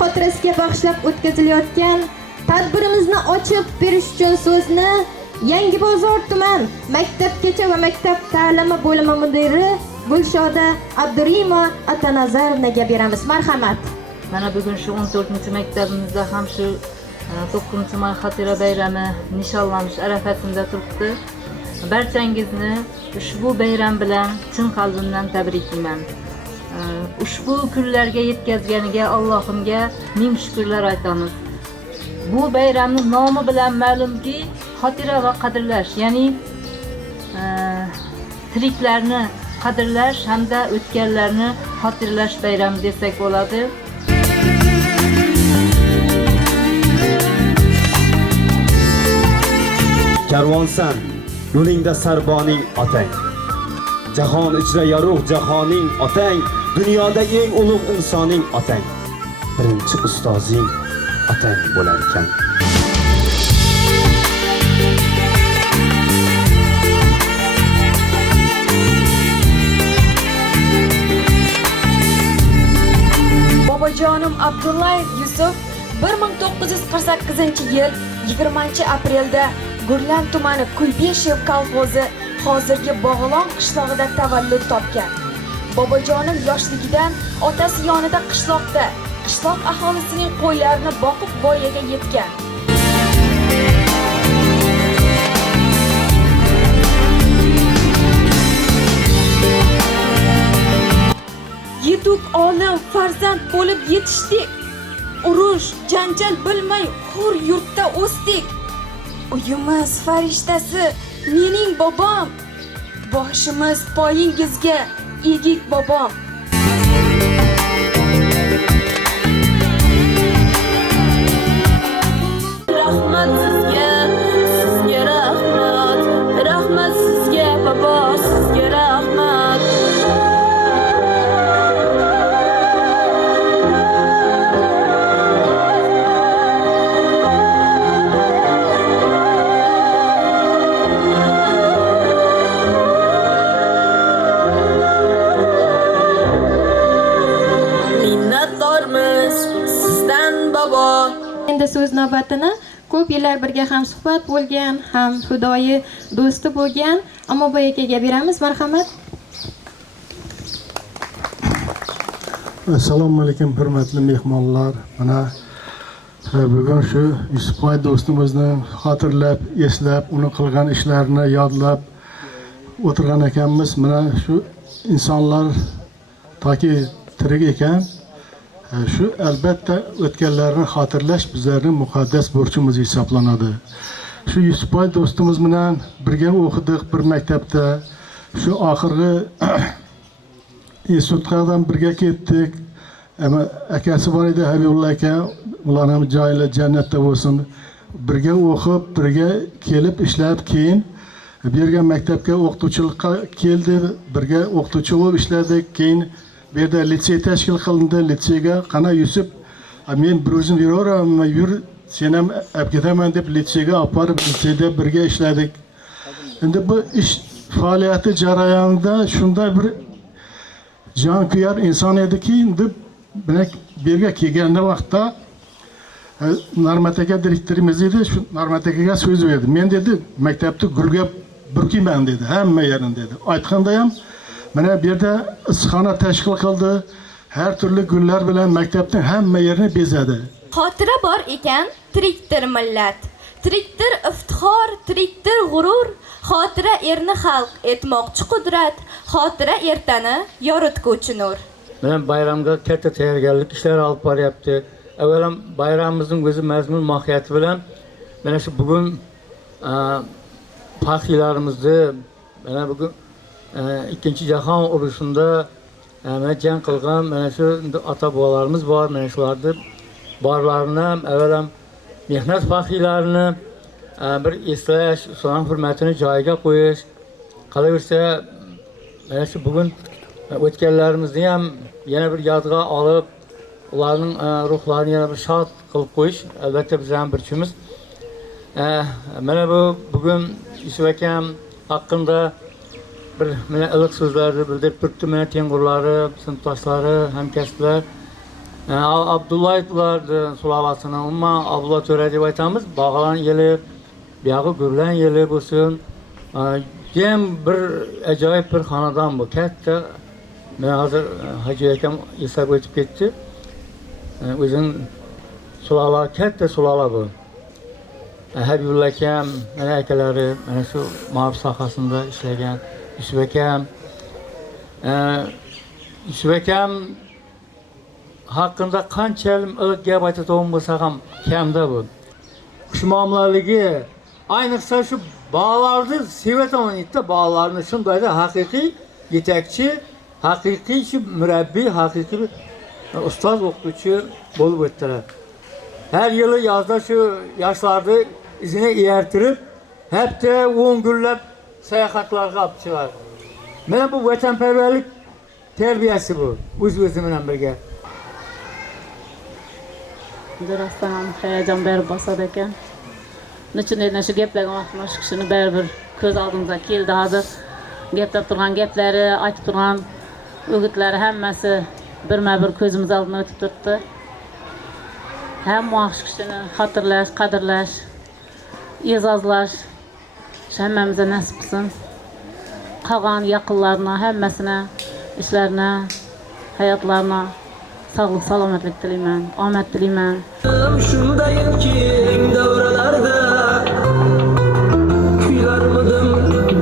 xotirasiga bag'ishlab o'tkazilayotgan tadbirimizni ochib berish uchun so'zni Yangibozor tuman maktabgacha va maktab ta'limi bo'limi mudiri Gulshoda Abdurimova Atanazarnaga beramiz. Marhamat. Mana bugun shu 14-maktabimizda ham shu 9-may xotira bayrami nishonlanish arafatida turibdi. Barchangizni ushbu bayram bilan chin qalbimdan tabriklayman. Ushbu kunlarga yetkazganiga Allohimga ming shukrlar aytamiz. Bu bayramning nomi bilan ma'lumki, xotira va qadrlash, ya'ni tiriklarni qadrlash hamda o'tganlarni xotirlash bayrami desak bo'ladi. Karvonsan, yo'lingda sarboning otang. Jahon ichra yorug' jahoning otang, dunyoda eng ulug' insoning otang. Birinchi ustozing otang bo'lar ekan. Bobojonim Abdullayev Yusuf 1948-yil 20-aprelda Gurlan tumani Kuybeshev kolxozi hozirgi Bog'lon qishlog'ida tavallud topgan. Bobojonim yoshligidan otasi yonida qishloq aholisining qo'ylarini boqib voyaga yetgan. Yetuk olim farzand bo'lib yetishdik. Urush, janjal bilmay hur yurtda o'sdik. Uyimiz farishtasi mening bobom. Boshimiz poyingizga egik bobom. Rahmat sizga, sizga rahmat. Rahmat sizga bobo, sizga rahmat. Endi so'z navbatini ko'p yillar birga ham suhbat bo'lgan, ham xudoyi do'sti bo'lgan Amoboy akaga beramiz. Marhamat. Assalomu alaykum hurmatli mehmonlar. Mana bugun shu Yusufboy do'stimizni xotirlab, eslab, uni qilgan ishlarini yodlab o'tirgan ekanmiz. Mana shu insonlar toki tirik ekan, shu albatta o'tganlarni xotirlash bizlarning muqaddas burchimiz hisoblanadi. Shu Yusufboy do'stimiz bilan birga o'qidik bir maktabda. Shu oxirgi institutdan birga ketdik. Ama akasi bor edi, Habibulla aka, ularning joyi jannatda bo'lsin. Birga o'qib, birga kelib ishlab, keyin bu yerga maktabga o'qituvchilikqa keldi. Birga o'qituvchi bo'lib ishladik. Keyin bu yerda litsey tashkil qilindi. Litseyga qana Yusuf, men bir o'zim yuraveraman, yur, sen ham olib ketaman deb litseyga olib borib, litseyda birga ishladik. Endi bu ish faoliyati jarayonida shunday bir jon kuyar inson ediki, deb birga kelganda vaqtda Normat aka direktorimiz edi, shu Normat akaga so'z berdi. Men dedi, maktabni gulga burkiyman dedi, hamma yerini dedi. Aytganda ham mana bu yerda issiqxona tashkil qildi. Har turli gullar bilan maktabning hamma yerini bezadi. Xotira bor ekan, tirikdir millat. Tirikdir iftixor, tirikdir g'urur. Xotira erni xalq etmoqchi qudrat, xotira ertani yoritguvchi nur. Mana bayramga katta tayyorgarlik ishlari olib boryapti. Avvalam bayramimizning o'zi mazmun mohiyati bilan mana shu bugun faxrlarimizni mana bugun Ikkinchi jahon urushida jang qilgan mana shu ota-bobolarimiz bor. Mana shularni borlarini avvalam mehnat faxrlarini bir eslash, ularning hurmatini joyiga qo'yish, qolaversa mana shu bugun o'tganlarimizni ham yana bir yodga olib, ularning ruhlarini yana bir shod qilib qo'yish albatta bizning burchimiz. Mana bu bugun Yusuf akam haqida bir mana iliq so'zlarni bildirib turibdi. Mana tengqurlari, sinfdoshlari, hamkasblar. Abdullayevlardı sulavatını, ama Abdullah Töre deb aytamiz, Bağlan yeli, buyog'i Gurlan yeli bo'lsin. Ham bir ajoyib bir xonadon bu, katta. Men hozir Hoji akam esab o'tib ketdi. O'zing sulala, katta sulala bu. Habibulla akam, mana akalari, mana shu ma'rif sohasida ishlagan Yusuf akam. Yusuf akam haqida qanchalik iliq gap aytadigan bo'lsa ham kamda bu. Xushmuomalaligi, ayniqsa shu bolalarni sevadigan bolalarni shundayda haqiqiy yetakchi, haqiqiy shu murabbiy, haqiqiy ustoz o'qituvchi bo'lib o'tdilar. Her yılı yazda şu yaşlarda izine iyertirip hep de 10 günlük seyahatlarga yaptılar. Mene bu vatanperverlik terbiyesi bu. O'z-o'zimizdan birga. Durastan heyecan berib basad ekan. Nechun shu gaplarga vaqtida shu kishini baribir ko'z oldimizga keldi hozir. Gapirib turgan gaplari, aytib turgan o'gitlari hammasi birma-bir ko'zimiz oldidan o'tib turibdi. Hamma shu kishini xotirlash, qadrlash, e'zozlash hammamizga nasib qilsin. Qolgan yaqinlarına, hammasina ishlarına, hayotlarına sog'lik, salomatlik tilayman, omad tilayman. Shundayim ki davralarda kuylarmidim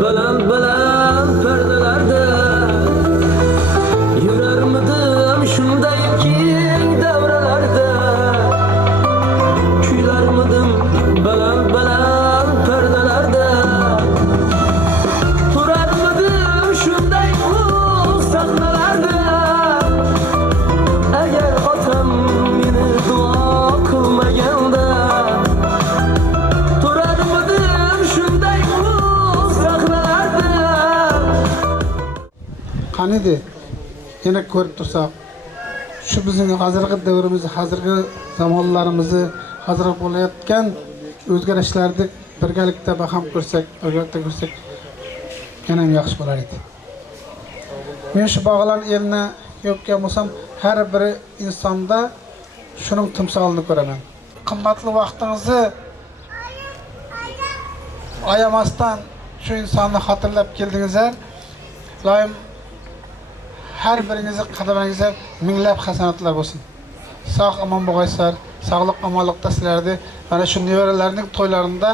baland perdelarda yurarmidim shundayim ki davralarda kuylarmidim baland perdelarda turarmidim shunday ulug' sahnalarda agar otam meni duo qilmaganda turarmidim shunday ulug' sahnalarda. Qanidi yana ko'rib tursak, shu bizning hozirgi davrimizni, hozirgi zamonlarimizni, hozir bo'layotgan o'zgarishlarni birgalikda baham ko'rsak, birgalikda ko'rsak yana yaxshi bo'lar edi. Men shu bog'lan elni yo'qqa bo'lsam, har bir insonda shuning timsolini ko'raman. Qimmatli vaqtingizni ayamasdan shu insonni xotirlab keldingizlar. Iloyim har biringizni qadamingizga minglab hasanatlar bo'lsin. Sog' omon bo'lgaysizlar, sog'lik omonlikda sizlarni mana shu nevaralarning to'ylarida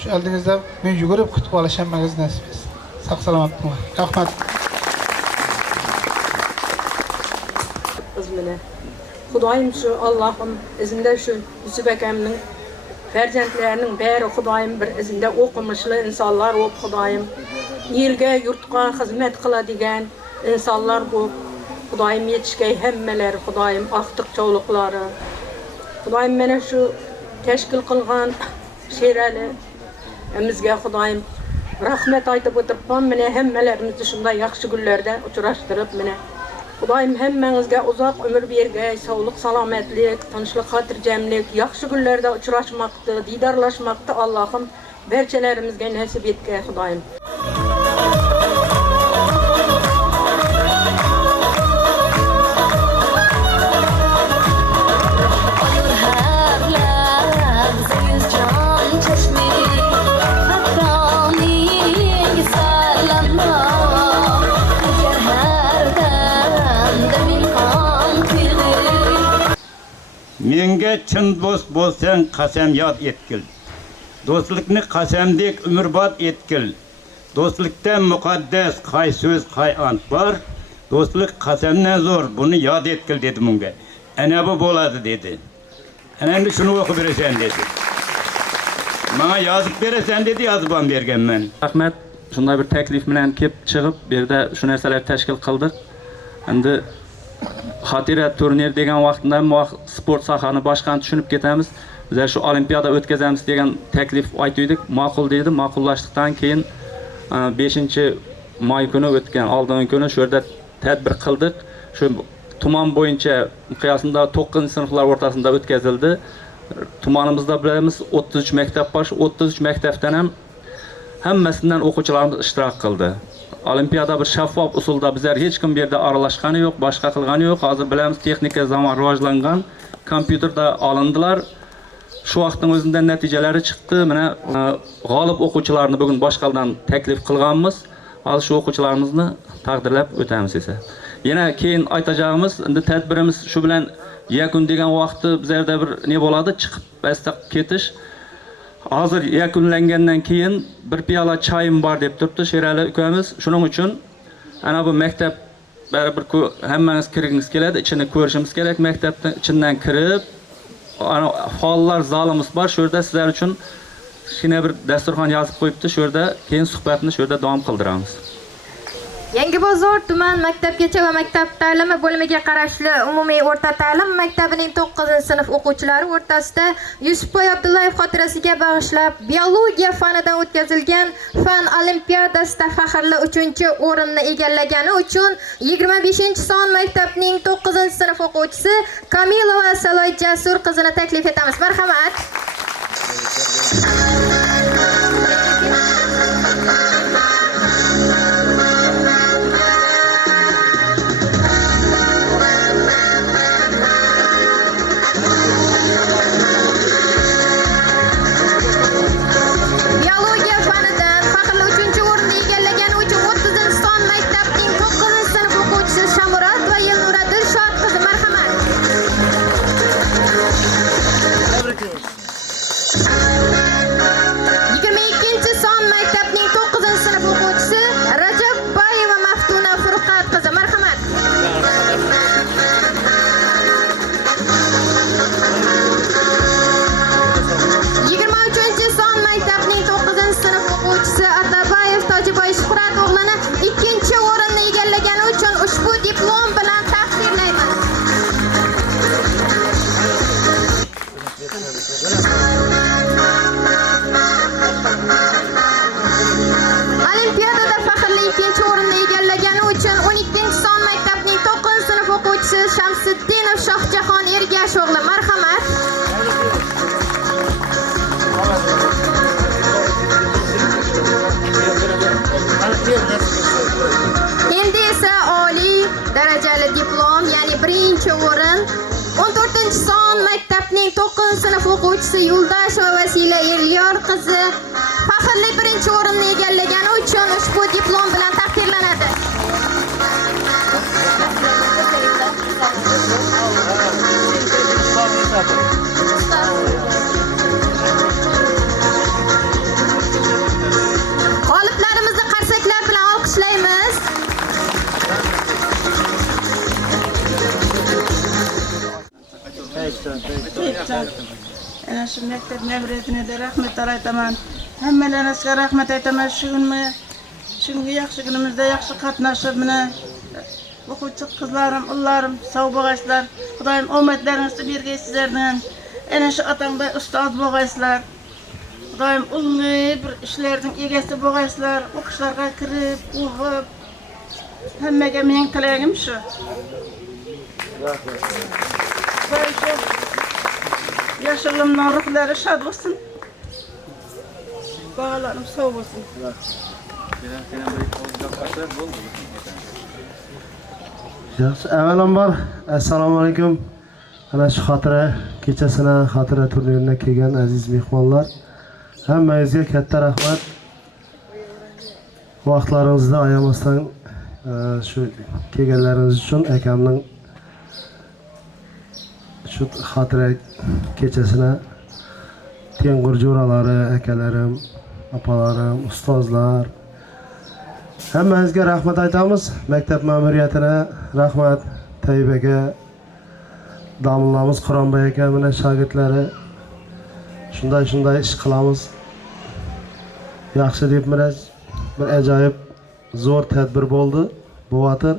shu oldingizda men yugurib kutib olishim hammangiz nasib etsin. Sog' salomat bo'ling. Rahmat. Bizmine. Xudoyim şu Allah'ım izinde şu Yusuf akamning farzandlarining bari Xudoyim bir izinde o'qimishli insonlar bo'lib, Xudoyim elga, yurtga xizmat qiladigan insonlar bo'lib, Xudoyim yetishgay hammalari, Xudoyim aqtiq cho'liqlari. Xudoyim mana shu tashkil qilgan Sherali bizga Xudoyim rahmat aytib o'tiribman. Mana hammalarimizni shunday yaxshi kunlarda uchrashtirib, mana Xudoyim hammangizga uzoq umr bergay, sog'lik, salomatlik, tinchlik, xotirjamlik, yaxshi kunlarda uchrashmoqni, diydorlashmoqni Allohim barchalarimizga nasib etgay Xudoyim. Menga chin do'st bo'lsang qasam yod etkil. Do'stlikni qasamdek umrbod etkil. Do'stlikda muqaddas qay so'z, qay ant bor. Do'stlik qasamdan zo'r, buni yod etkil dedi bunga. Ana bu bo'ladi dedi. Ana endi shuni o'qib berasan dedi. Menga yozib berasan dedi, yozib ham berganman. Rahmat, shunday bir taklif bilan kelib chiqib, bu yerda shu narsalar tashkil qildik. Endi xotira turnir degan vaqtda sport sohani boshqani tushunib ketamiz. Biz shu olimpiada o'tkazamiz degan taklif aytdik, ma'qul dedi. Ma'qullashlikdan keyin 5-may kuni o'tgan, oldingi kuni shu yerda tadbir qildik. Shu tuman bo'yicha miqyosida 9-sinflar o'rtasida o'tkazildi. Tumanimizda bilamiz 33 maktab bor. 33 maktabdan ham hammasidan o'quvchilarimiz ishtirok qildi. Olimpiyada bir şeffaf usulda bizler hech kim bu yerda aralashgani yo'q, boshqa qilgani yo'q. Hozir bilamiz texnika zamon rivojlangan, kompyuterda olindilar. Shu vaqtning o'zida natijalari chiqdi. Mana g'olib o'quvchilarni bugun boshqalardan taklif qilganmiz. Hozir shu o'quvchilarimizni taqdirlab o'tamiz esa. Yana keyin aytacağımız, endi tadbirimiz shu bilan yakun degan vaqtda bizlarda bir ne bo'ladi, chiqib bastaq ketish. Hozir yakunlangandan keyin bir piyola choyim bor deb turibdi Sherali ukamiz. Shuning uchun ana bu maktab baribir hammangiz kirgingiz keladi, ichini ko'rishimiz kerak. Maktabdan ichidan kirib, ana faollar zalimiz bor. Shu yerda sizlar uchun kichkina bir dasturxon yozib qo'yibdi. Shu yerda keyin suhbatni shu yerda davom qildiramiz. Yangibozor tuman maktabgacha va maktab ta'limi bo'limiga qarashli umumiy o'rta ta'lim maktabining 9-sinf o'quvchilari o'rtasida Yusufboy Abdullayev xotirasiga bag'ishlab biologiya fanidan o'tkazilgan fan olimpiadasida faxrli 3-o'rinni egallagani uchun 25-son maktabning 9-sinf o'quvchisi Kamilova Saloy Jasur qizini taklif etamiz. Marhamat. Shamsiddinov Shohjahon Ergasho'g'li, marhamat. Endi esa oliy darajali diplom, ya'ni 1-o'rin 14-son maktabning 9-sinf o'quvchisi Yuldashova Vasila Elyor qizi faxrli 1-o'rinni egallagani uchun ushbu diplom bilan taqdirlanadi. G'oliblarimizni qarsaklar bilan olqishlaymiz. Ana shu maktab ma'muriyatiga da rahmatlar aytaman. Hammalaringizga rahmat aytaman. Shunga yaxshi kunimizda yaxshi qatnashib, mana o'quvchi qizlarim, ullarim sog' bo'lgaysizlar. Xudoyim omadlaringizni bergay sizlardan. Ana shu otangday ustoz bo'lgaysizlar. Xudoyim ulli bir ishlarning egasi bo'lgaysizlar. O'qishlarga kirib, o'qib, hammaga mening tilagim shu. Yaşalımdan ruhları şad olsun. Bağlarım sağ olsun. Avvalambor assalomu alaykum. Ana shu xotira kechasini, xotira turnirine kelgan aziz mehmonlar, hammangizga katta rahmat. Vaqtlaringizni ayamasdan shu kelganlaringiz uchun akamning shu xotira kechasini tengqur jo'ralari, akalarim, opalarim, ustozlar hammangizga rahmat aytamiz. Maktab ma'muriyatiga rahmat, Tayyibaga, domlamiz Quronboy aka bilan shogirdlari shunday ish qilamiz. Yaxshi deb bir ajoyib zo'r tadbir bo'ldi. Bu vatir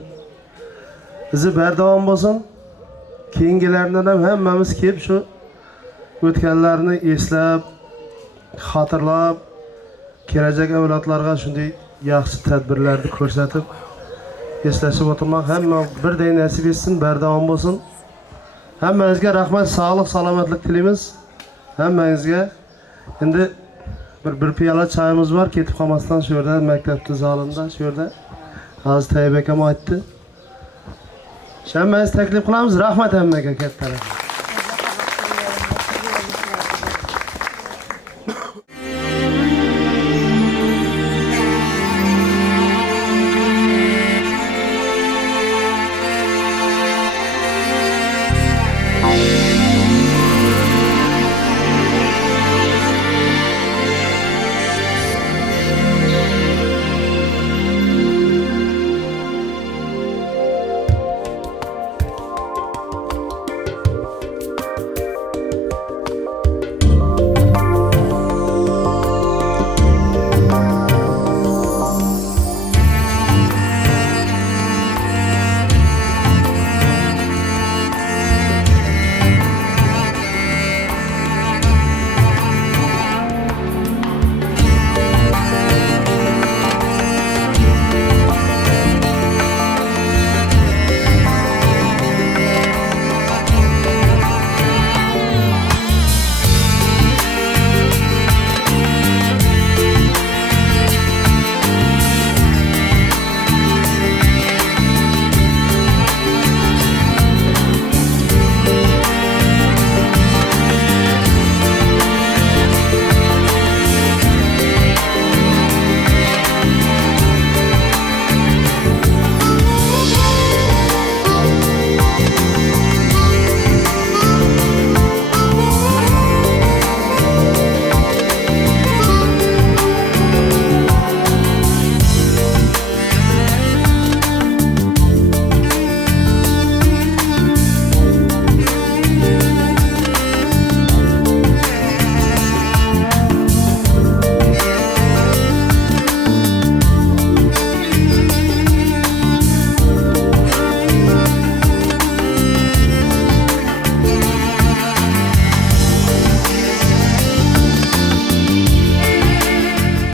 izi bardavom bo'lsin. Keyingilardan ham hammamiz kelib shu o'tganlarni eslab, xotirlab, kelajak avlodlarga shunday yaxshi tadbirlarni ko'rsatib eslashib o'tirmoq hamma birday nasib etsin, bardavom bo'lsin. Hammangizga rahmat, sog'lik, salomatlik tilaymiz. Hammangizga endi bir piyola çayımız var. Ketib qolmasdan shu yerda maktabning zalida, shu yerda hozir Tayyib akam aytdi. Shammangiz taklif qilamiz. Rahmat hammaga katta rahmat.